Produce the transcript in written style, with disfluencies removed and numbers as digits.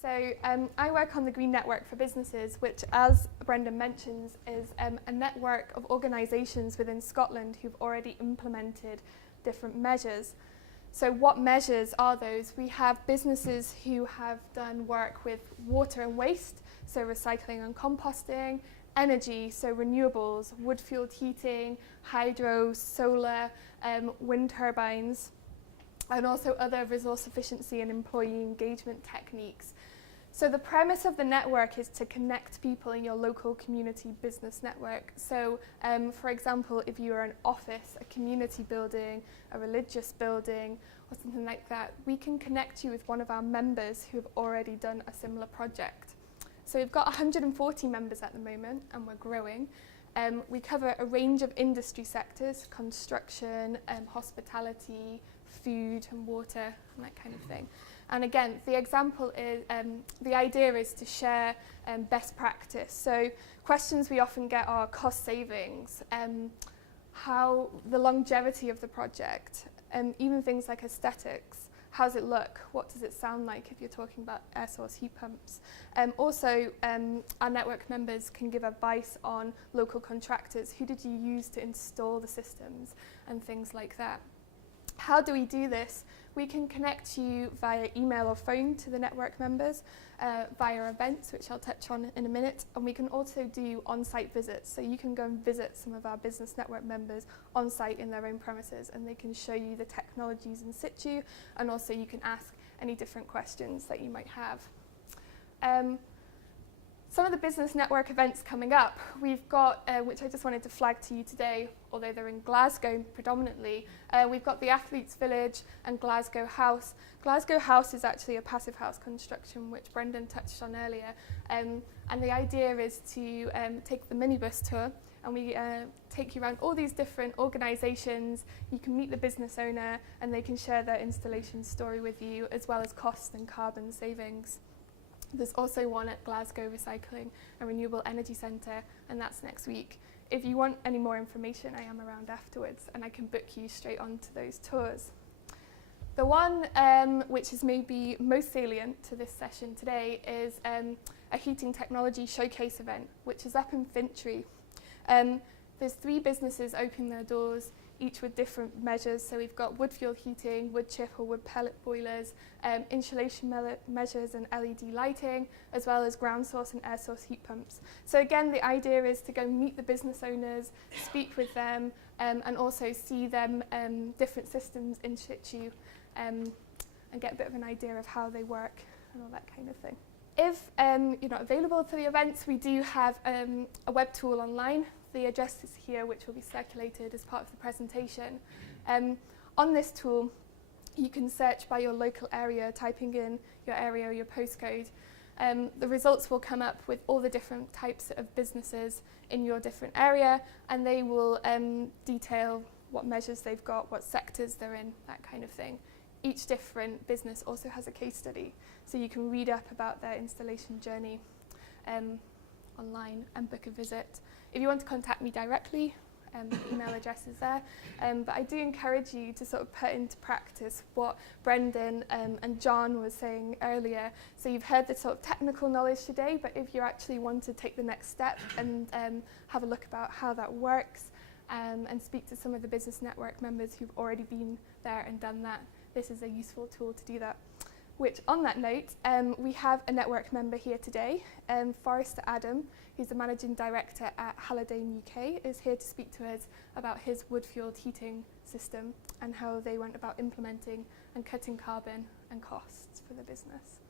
So I work on the Green Network for Businesses, which, as Brendan mentions, is a network of organisations within Scotland who've already implemented different measures. So what measures are those? We have businesses who have done work with water and waste, so recycling and composting, energy, so renewables, wood-fueled heating, hydro, solar, wind turbines, and also other resource efficiency and employee engagement techniques. So the premise of the network is to connect people in your local community business network. So for example, if you are an office, a community building, a religious building, or something like that, we can connect you with one of our members who have already done a similar project. So we've got 140 members at the moment, and we're growing. We cover a range of industry sectors: construction, hospitality, food and water, and that kind of thing. And again, the example is, the idea is to share best practice. So questions we often get are cost savings, how the longevity of the project, even things like aesthetics. How does it look? What does it sound like if you're talking about air source heat pumps? Also, our network members can give advice on local contractors. Who did you use to install the systems and things like that? How do we do this? We can connect you via email or phone to the network members, via events, which I'll touch on in a minute, and we can also do on-site visits. So you can go and visit some of our business network members on-site in their own premises, and they can show you the technologies in situ, and also you can ask any different questions that you might have. Some of the business network events coming up, we've got, which I just wanted to flag to you today, although they're in Glasgow predominantly, we've got the Athletes Village and Glasgow House. Glasgow House is actually a passive house construction, which Brendan touched on earlier, and the idea is to take the minibus tour, and we take you around all these different organisations. You can meet the business owner, and they can share their installation story with you, as well as cost and carbon savings. There's also one at Glasgow Recycling and Renewable Energy Centre, and that's next week. If you want any more information, I am around afterwards, and I can book you straight onto those tours. The one which is maybe most salient to this session today is a heating technology showcase event, which is up in Fintry. There's 3 businesses opening their doors, each with different measures. So we've got wood fuel heating, wood chip or wood pellet boilers, insulation measures and LED lighting, as well as ground source and air source heat pumps. So again, the idea is to go meet the business owners, speak with them, and also see them different systems in situ, and get a bit of an idea of how they work and all that kind of thing. If you're not available for the events, we do have a web tool online. The address is here, which will be circulated as part of the presentation. On this tool, you can search by your local area, typing in your area or your postcode. The results will come up with all the different types of businesses in your different area, and they will detail what measures they've got, what sectors they're in, that kind of thing. Each different business also has a case study, so you can read up about their installation journey online and book a visit. If you want to contact me directly, the email address is there. But I do encourage you to sort of put into practice what Brendan and John was saying earlier. So you've heard the sort of technical knowledge today, but if you actually want to take the next step and have a look about how that works, and speak to some of the business network members who've already been there and done that, this is a useful tool to do that. Which, on that note, we have a network member here today, Forrester Adam, who's the Managing Director at Hallidane UK, is here to speak to us about his wood-fueled heating system and how they went about implementing and cutting carbon and costs for the business.